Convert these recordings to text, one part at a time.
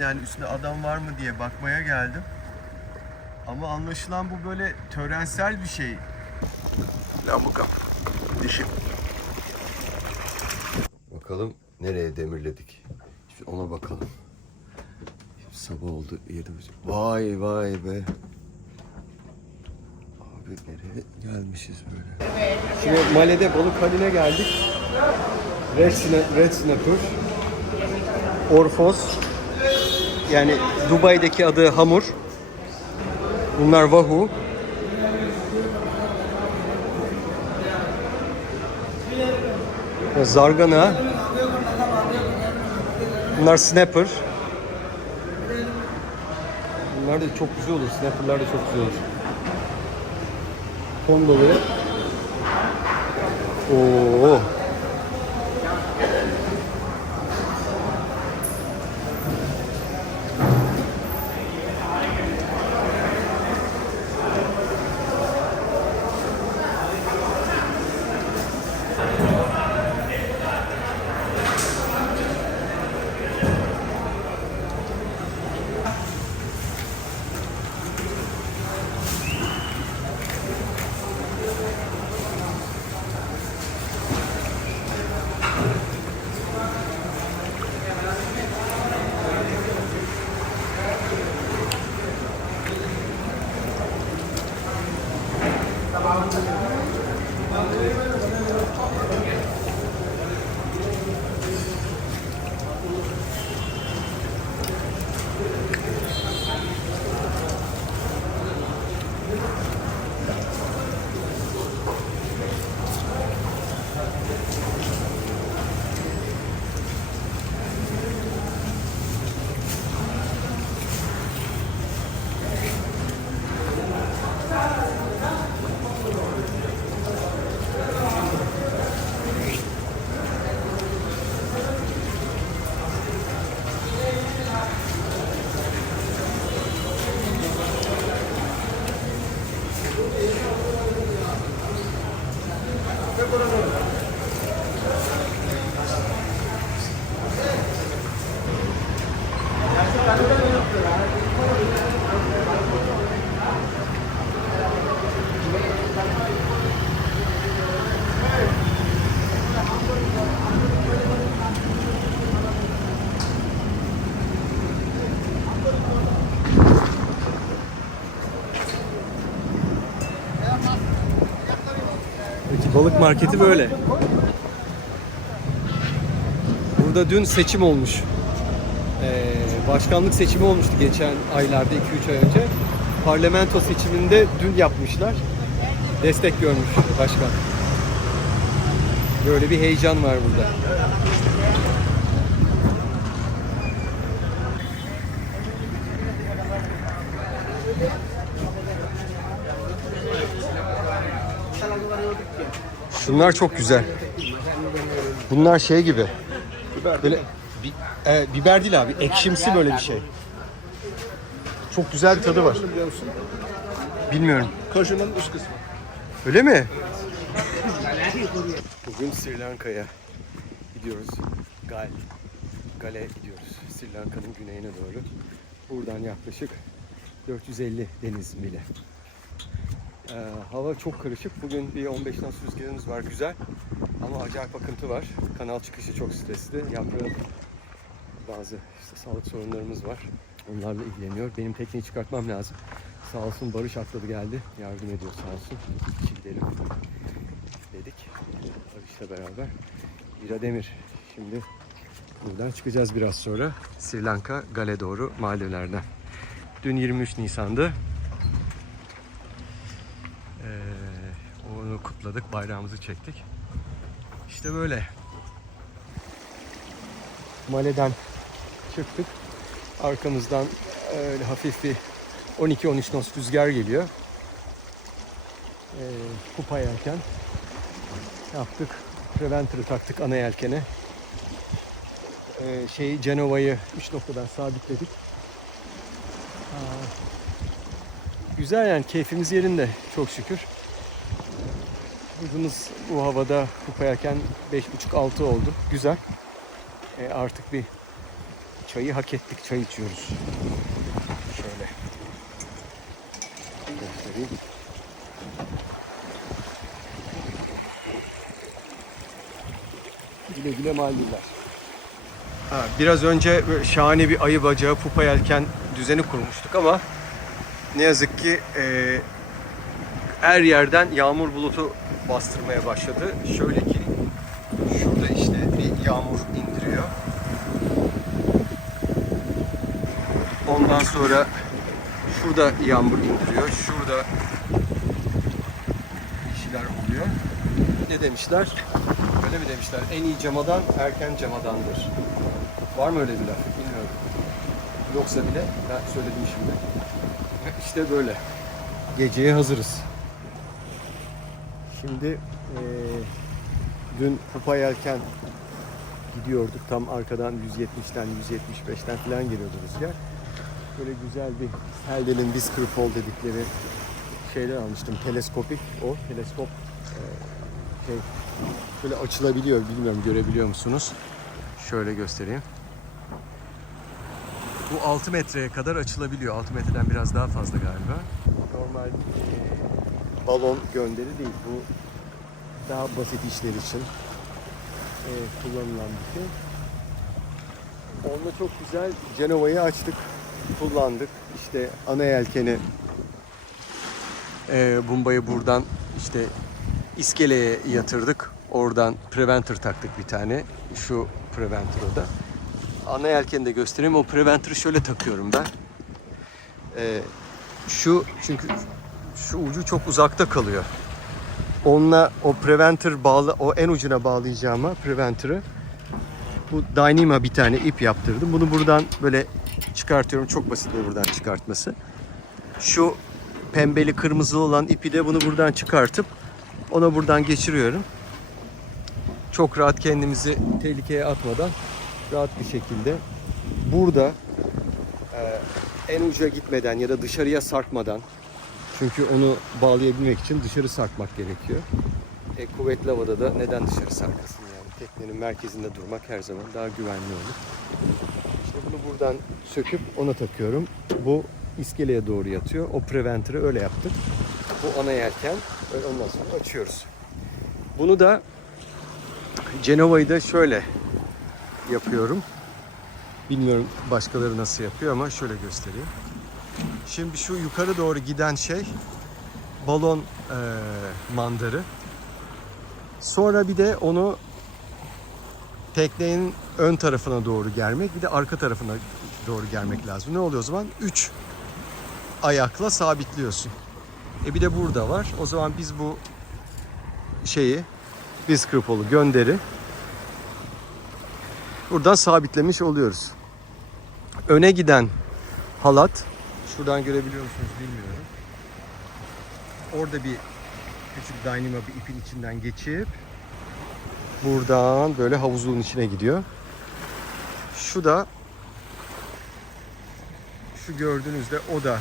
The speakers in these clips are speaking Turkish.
Yani üstünde adam var mı diye bakmaya geldim. Ama anlaşılan bu böyle törensel bir şey. Lan bu kap. Dişim. Bakalım nereye demirledik. Şimdi ona bakalım. Şimdi sabah oldu. Yedi buçuk. Vay vay be. Abi nereye gelmişiz böyle. Şimdi Male'de balık haline geldik. Red, Sna- Red Snapper. Orfos. Yani Dubai'deki adı hamur. Bunlar vahu. Zargana. Bunlar snapper. Bunlar da çok güzel olur. Snapper'lar da çok güzel olur. Ton balığı. Oo. Balık marketi böyle. Burada dün seçim olmuş. Ee, başkanlık seçimi olmuştu geçen aylarda 2-3 ay önce. Parlamento seçiminde dün yapmışlar. Destek görmüş başkan. Böyle bir heyecan var burada. Şunlar çok güzel. Bunlar şey gibi. Böyle bi- e, biber değil abi. Ekşimsi böyle bir şey. Çok güzel bir tadı var. Bilmiyorum. Kajunun üst kısmı. Öyle mi? Bugün Sri Lanka'ya gidiyoruz. Gal. Gale gidiyoruz. Sri Lanka'nın güneyine doğru. Buradan yaklaşık 450 deniz mili. Ee, hava çok karışık. Bugün bir 15 naz rüzgarımız var. Güzel. Ama acayip akıntı var. Kanal çıkışı çok stresli. Yaprağın bazı işte sağlık sorunlarımız var. Onlarla ilgileniyor. Benim tekneyi çıkartmam lazım. Sağ olsun Barış atladı geldi. Yardım ediyor sağ olsun. İki dedik. Barış'la beraber. Bira Demir. Şimdi buradan çıkacağız biraz sonra. Sri Lanka Gale doğru mahallelerden. Dün 23 Nisan'dı. Ee, onu kutladık. Bayrağımızı çektik. İşte böyle. Male'den çıktık. Arkamızdan öyle hafif bir 12-13 nos rüzgar geliyor. Ee, kupa yelken yaptık. Preventer'ı taktık ana yelkene. Ee, şey Cenova'yı 3 noktadan sabitledik. Aa, güzel yani keyfimiz yerinde çok şükür. Hızımız bu havada kupa yelken 5.5-6 oldu. Güzel. Ee, artık bir çayı hak ettik. Çay içiyoruz. Şöyle. Göstereyim. Güle güle Maldivler. Ha, biraz önce şahane bir ayı bacağı pupa yelken düzeni kurmuştuk ama ne yazık ki e, her yerden yağmur bulutu bastırmaya başladı. Şöyle ki şurada işte bir yağmur indiriyor. Ondan sonra şurada yağmur indiriyor. Şurada bir şeyler oluyor. Ne demişler? Öyle mi demişler? En iyi camadan erken camadandır. Var mı öyle bir laf? Bilmiyorum. Yoksa bile ben söyledim şimdi. İşte böyle. Geceye hazırız. Şimdi eee, dün Pupa Yelken gidiyorduk. Tam arkadan 170'ten 175'ten falan geliyordu rüzgar. Böyle güzel bir Heldel'in Whiskerpole dedikleri şeyler almıştım. Teleskopik o. Teleskop eee, şey şöyle açılabiliyor. Bilmiyorum görebiliyor musunuz? Şöyle göstereyim. Bu 6 metreye kadar açılabiliyor. 6 metreden biraz daha fazla galiba. Normal eee, balon gönderi değil. Bu daha basit işler için eee, kullanılan bir şey. Onunla çok güzel Cenova'yı açtık, kullandık. İşte ana yelkeni eee Bumba'yı buradan işte iskeleye yatırdık. Oradan preventer taktık bir tane. Şu preventer o da. Ana yelkeni de göstereyim. O preventer'ı şöyle takıyorum ben. Ee, şu çünkü şu ucu çok uzakta kalıyor. Onunla o preventer bağlı o en ucuna bağlayacağıma preventer'ı bu Dyneema bir tane ip yaptırdım. Bunu buradan böyle çıkartıyorum. Çok basit bu buradan çıkartması. Şu pembeli kırmızı olan ipi de bunu buradan çıkartıp ona buradan geçiriyorum. Çok rahat kendimizi tehlikeye atmadan rahat bir şekilde burada e, en uca gitmeden ya da dışarıya sarkmadan çünkü onu bağlayabilmek için dışarı sarkmak gerekiyor. E, kuvvetli havada da neden dışarı sarkasın yani teknenin merkezinde durmak her zaman daha güvenli olur. İşte bunu buradan söküp ona takıyorum. Bu iskeleye doğru yatıyor. O preventer'ı öyle yaptık. Bu ana yelken. Öyle ondan sonra açıyoruz. Bunu da Cenova'yı da şöyle yapıyorum. Bilmiyorum başkaları nasıl yapıyor ama şöyle göstereyim. Şimdi şu yukarı doğru giden şey balon eee, mandarı. Sonra bir de onu teknenin ön tarafına doğru germek bir de arka tarafına doğru germek lazım. Ne oluyor o zaman? 3 ayakla sabitliyorsun. E bir de burada var. O zaman biz bu şeyi biz kırpolu gönderi buradan sabitlemiş oluyoruz. Öne giden halat şuradan görebiliyor musunuz bilmiyorum. Orada bir küçük dynamo bir ipin içinden geçip buradan böyle havuzluğun içine gidiyor. Şu da şu gördüğünüzde o da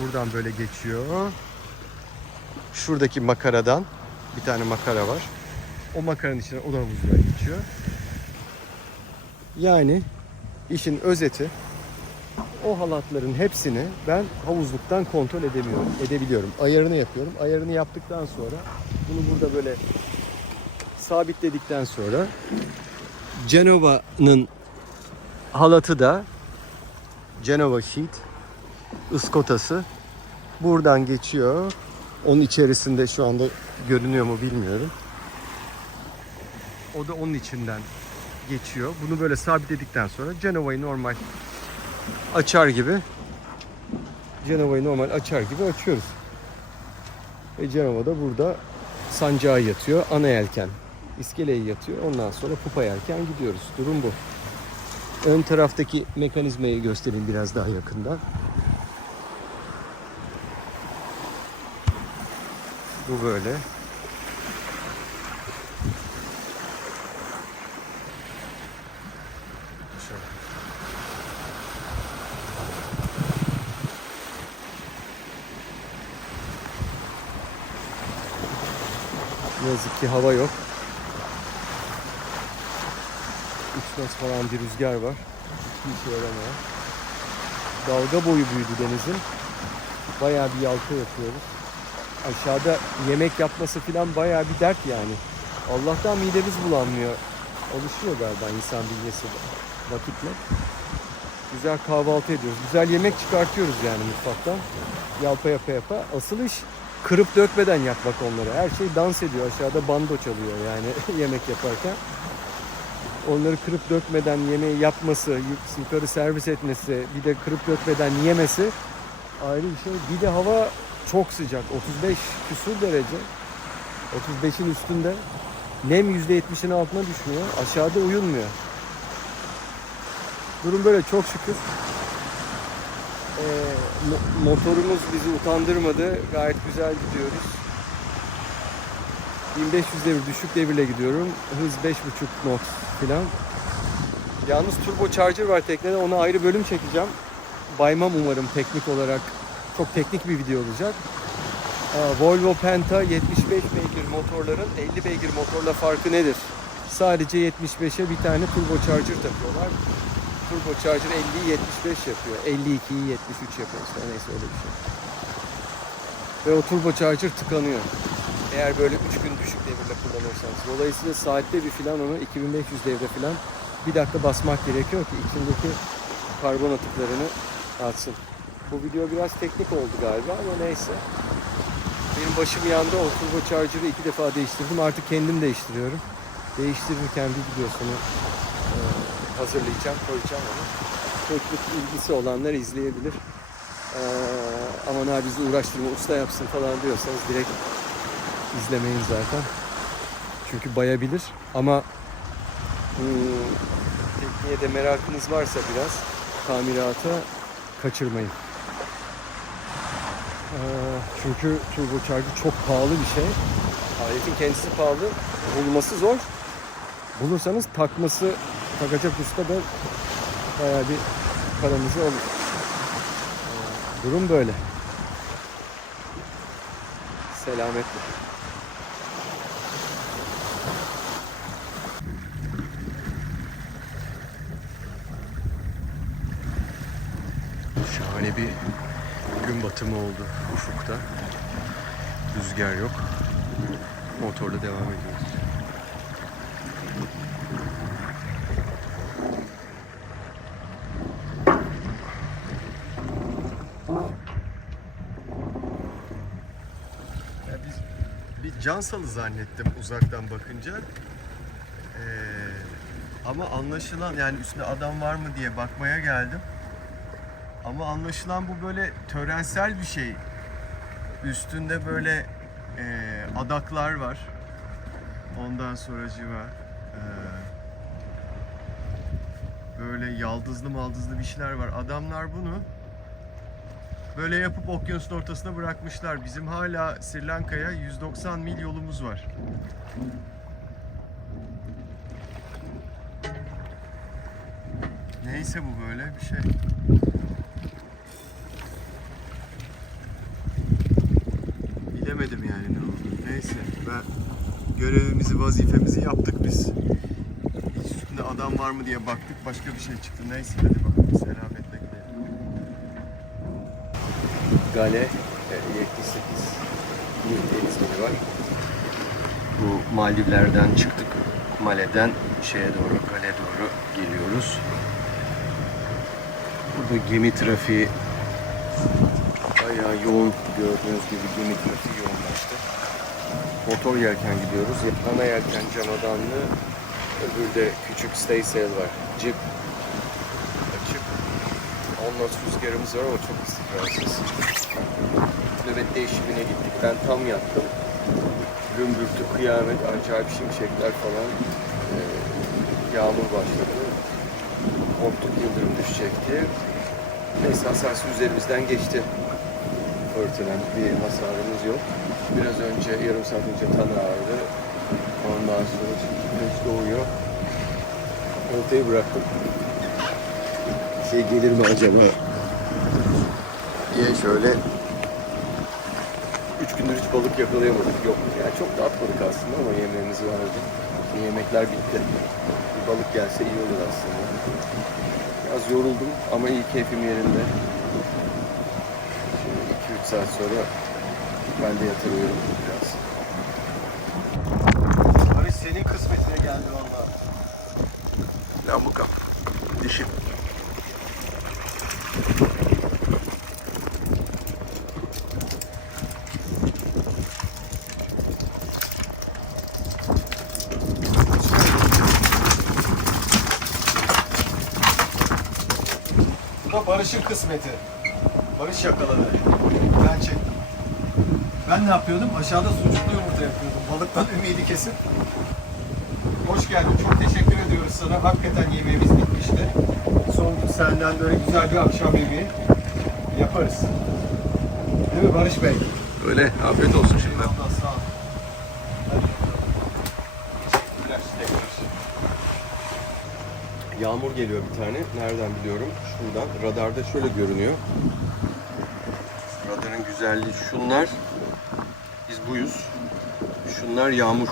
buradan böyle geçiyor. Şuradaki makaradan bir tane makara var. O makaranın içine o da havuzluğa geçiyor. Yani işin özeti o halatların hepsini ben havuzluktan kontrol edemiyorum, edebiliyorum. Ayarını yapıyorum. Ayarını yaptıktan sonra bunu burada böyle sabitledikten sonra Cenova'nın halatı da Genova sheet ıskotası buradan geçiyor. Onun içerisinde şu anda görünüyor mu bilmiyorum. O da onun içinden geçiyor. Bunu böyle sabitledikten sonra Genova'yı normal açar gibi Genova'yı normal açar gibi açıyoruz. Ve Genova da burada sancağı yatıyor. Ana yelken iskeleye yatıyor. Ondan sonra pupa yelken gidiyoruz. Durum bu. Ön taraftaki mekanizmayı göstereyim biraz daha yakından. Bu böyle. Şöyle. Ki hava yok. 3 knot falan bir rüzgar var. hiçbir işe yaramayan. Dalga boyu büyüdü denizin. Bayağı bir yalpa yapıyoruz. Aşağıda yemek yapması falan bayağı bir dert yani. Allah'tan midemiz bulanmıyor. Alışıyor galiba insan bünyesi vakitle. Güzel kahvaltı ediyoruz. Güzel yemek çıkartıyoruz yani mutfaktan. Yalpa yapa yapa. Asıl iş kırıp dökmeden yapmak onları. Her şey dans ediyor. Aşağıda bando çalıyor yani yemek yaparken. Onları kırıp dökmeden yemeği yapması, yuk- yukarı servis etmesi, bir de kırıp dökmeden yemesi ayrı bir şey. Bir de hava çok sıcak. 35 küsur derece. 35'in üstünde. Nem %70'in altına düşmüyor. Aşağıda uyunmuyor. Durum böyle çok şükür. Ee, mo- motorumuz bizi utandırmadı. Gayet güzel gidiyoruz. 1500 devir düşük devirle gidiyorum. Hız 5.5 knot falan. Yalnız turbo charger var teknede. Ona ayrı bölüm çekeceğim. Baymam umarım teknik olarak. Çok teknik bir video olacak. Aa, Volvo Penta 75 beygir motorların 50 beygir motorla farkı nedir? Sadece 75'e bir tane turbo charger takıyorlar. Turbo charger 50'yi 75 yapıyor. 52'yi 73 yapıyor işte neyse öyle bir şey. Ve o turbo charger tıkanıyor. Eğer böyle 3 gün düşük devirle kullanırsanız. Dolayısıyla saatte bir filan onu 2500 devre filan bir dakika basmak gerekiyor ki içindeki karbon atıklarını atsın. Bu video biraz teknik oldu galiba ama neyse. Benim başım yandı. O turbo charger'ı iki defa değiştirdim. Artık kendim değiştiriyorum. Değiştirirken bir videosunu hazırlayacağım, koyacağım onu. Teknik ilgisi olanlar izleyebilir. E, aman abi bizi uğraştırma, usta yapsın falan diyorsanız direkt izlemeyin zaten. Çünkü bayabilir ama hmm, tekniğe de merakınız varsa biraz tamirata kaçırmayın. Ee, Çünkü turbocharger çok pahalı bir şey. Aletin kendisi pahalı. Bulması zor. Bulursanız takması takacak usta da bayağı bir paranızı alır. Ee, Durum böyle. Selametle. Şahane bir gün batımı oldu ufukta. Rüzgar yok. Motorla devam ediyoruz. Cansalı zannettim uzaktan bakınca. Ee, ama anlaşılan yani üstünde adam var mı diye bakmaya geldim. Ama anlaşılan bu böyle törensel bir şey. Üstünde böyle e, adaklar var. Ondan sonracıma e, böyle yaldızlı maldızlı bir şeyler var. Adamlar bunu böyle yapıp okyanusun ortasına bırakmışlar. Bizim hala Sri Lanka'ya 190 mil yolumuz var. Neyse bu böyle bir şey. Bilemedim yani ne oldu. Neyse ben görevimizi, vazifemizi yaptık biz. Üstünde adam var mı diye baktık. Başka bir şey çıktı. Neyse hadi bakalım. Selametle gidelim. Gale e, 78 bir deniz var. Bu Maldivler'den çıktık. Male'den şeye doğru, Gale doğru geliyoruz. Burada gemi trafiği bayağı yoğun gördüğünüz gibi gemi trafiği yoğunlaştı. Motor yelken gidiyoruz. Ana yelken camadanlı, öbürü de küçük staysail var. Açık. 10 knot rüzgarımız var ama çok istikrarsız. Nöbet değişimine gittik. Ben tam yattım. Gümbürtü, kıyamet, acayip şimşekler falan. Ee, yağmur başladı. Korktuk yıldırım düşecekti. Neyse hasarsız üzerimizden geçti. Fırtına bir hasarımız yok. Biraz önce yarım saat önce tan ağrıdı. Ondan sonra güneş doğuyor. Oltayı bıraktım. Şey gelir mi acaba diye şöyle üç gündür hiç balık yakalayamadık. Yok yani çok da atmadık aslında ama yemeğimiz vardı. Şimdi yemekler bitti. Bir balık gelse iyi olur aslında. Biraz yoruldum ama iyi keyfim yerinde. Şimdi 2-3 saat sonra ben de yatar uyurum biraz. Abi senin kısmetine geldi valla. Lambuka. Dişim. Barış'ın kısmeti. Barış yakaladı. Ben çektim. Ben ne yapıyordum? Aşağıda sucuklu yumurta yapıyordum. Balıktan ümidi kesip. Hoş geldin. Çok teşekkür ediyoruz sana. Hakikaten yemeğimiz bitmişti. Son senden böyle güzel bir akşam yemeği yaparız. Değil mi Barış Bey? Öyle. Afiyet olsun şimdi. Allah sağ ol. Yağmur geliyor bir tane. Nereden biliyorum? Şuradan. Radarda şöyle görünüyor. Radarın güzelliği şunlar. Biz buyuz. Şunlar yağmur.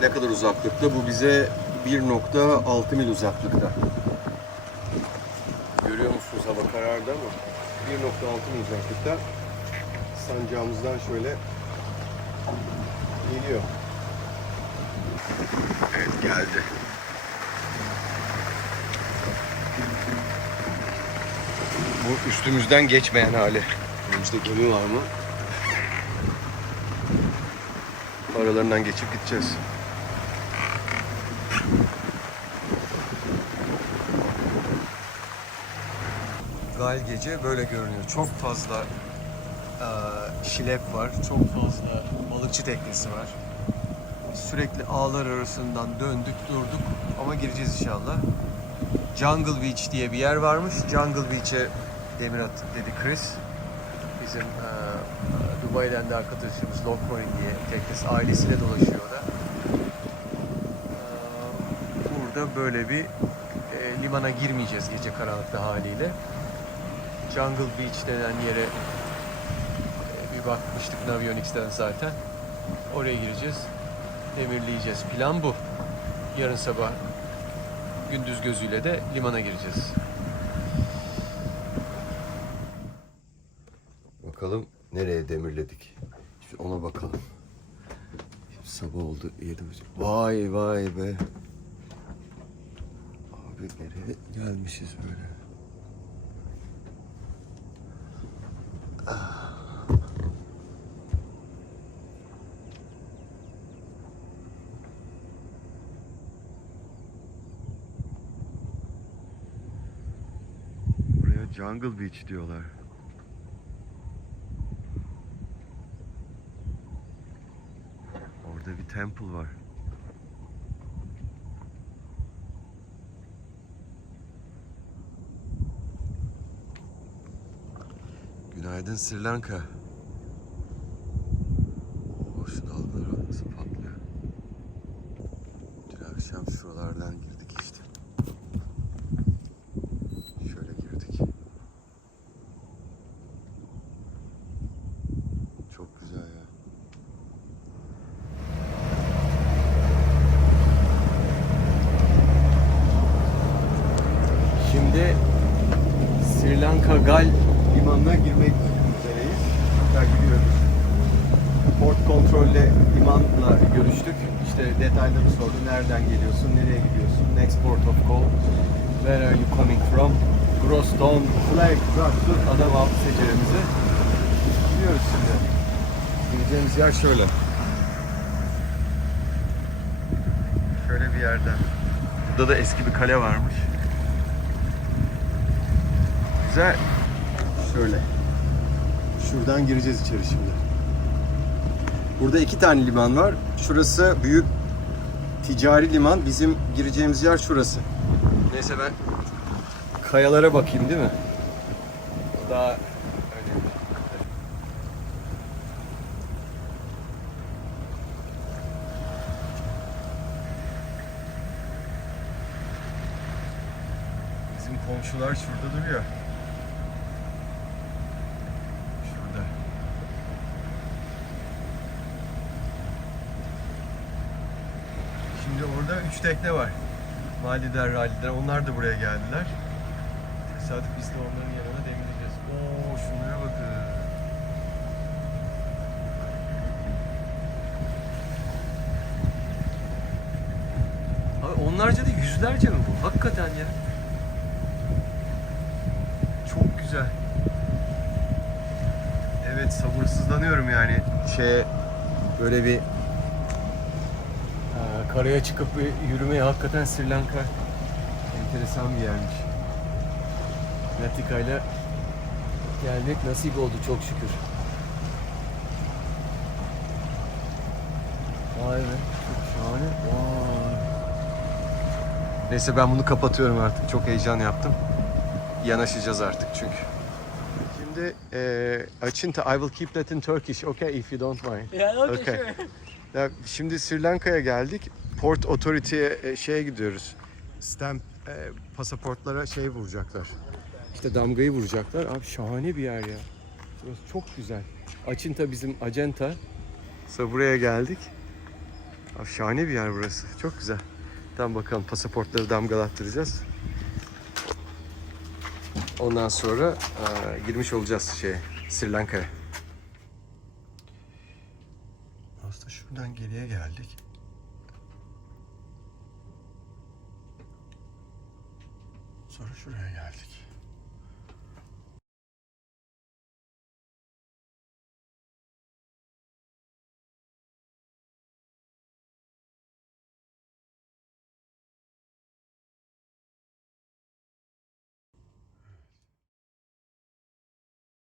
Ne kadar uzaklıkta? Bu bize 1.6 mil uzaklıkta. Görüyor musunuz hava karardı ama 1.6 mil uzaklıkta sancağımızdan şöyle geliyor. Evet geldi. Bu üstümüzden geçmeyen hali. Önümüzde gemi var mı? Aralarından geçip gideceğiz. Gal gece böyle görünüyor. Çok fazla eee, şilep var. Çok fazla balıkçı teknesi var. Sürekli ağlar arasından döndük durduk ama gireceğiz inşallah. Jungle Beach diye bir yer varmış. Jungle Beach'e demir attık dedi Chris. Bizim eee Dubai'den de arkadaşımız Lockpoint diye teknesi ailesiyle dolaşıyor da. Eee, burada böyle bir eee, limana girmeyeceğiz gece karanlıkta haliyle. Jungle Beach denen yere eee, bir bakmıştık Navionics'ten zaten. Oraya gireceğiz. Demirleyeceğiz. Plan bu. Yarın sabah gündüz gözüyle de limana gireceğiz. Bakalım nereye demirledik. Şimdi ona bakalım. Sabah oldu yedi buçuk. Vay vay be. Abi nereye gelmişiz böyle. Ah. Buraya Jungle Beach diyorlar. Orada bir temple var. Günaydın Sri Lanka. Oo, şu dalgalar nasıl patlıyor. Dün akşam şuralardan girdik işte. Şöyle girdik. Çok güzel ya. Şimdi Sri Lanka Gal limanına girmek üzereyiz. Hatta gidiyoruz. Port kontrolle limanla görüştük. İşte detayları sordu. Nereden geliyorsun? Nereye gidiyorsun? Next port of call. Where are you coming from? Grosstone Flag. Bıraktı. Adam aldı seceremizi. Gidiyoruz şimdi. Gideceğimiz yer şöyle. Şöyle bir yerden. Burada da eski bir kale varmış. Güzel. Şöyle. Şuradan gireceğiz içeri şimdi. Burada iki tane liman var. Şurası büyük ticari liman. Bizim gireceğimiz yer şurası. Neyse ben kayalara bakayım değil mi? Daha önemli. Bizim komşular şurada duruyor. Şurada. Şimdi orada üç tekne var. Maliler, Raliler onlar da buraya geldiler. Tesadüf biz de onların yanına demireceğiz. Oo şunlara bakın. Abi onlarca da yüzlerce mi bu? Hakikaten ya. Çok güzel. Evet sabırsızlanıyorum yani şeye böyle bir Aa, karaya çıkıp yürümeye hakikaten Sri Lanka enteresan bir yermiş. Latika ile gelmek nasip oldu çok şükür. Vay be çok şahane. Vay. Neyse ben bunu kapatıyorum artık. Çok heyecan yaptım. Yanaşacağız artık çünkü. Şimdi eee Açinta, I will keep that in Turkish, okay, if you don't mind. Yeah, okay, Okay. sure. Ya şimdi Sri Lanka'ya geldik. Port Authority'ye e, şeye gidiyoruz. Stamp e, pasaportlara şey vuracaklar. İşte damgayı vuracaklar. Abi şahane bir yer ya. Burası çok güzel. Açinta bizim acenta. Sonra buraya geldik. Abi şahane bir yer burası. Çok güzel. Tamam bakalım pasaportları damgalattıracağız. Ondan sonra e, girmiş olacağız şeye Sri Lanka'ya. Aslında şuradan geriye geldik.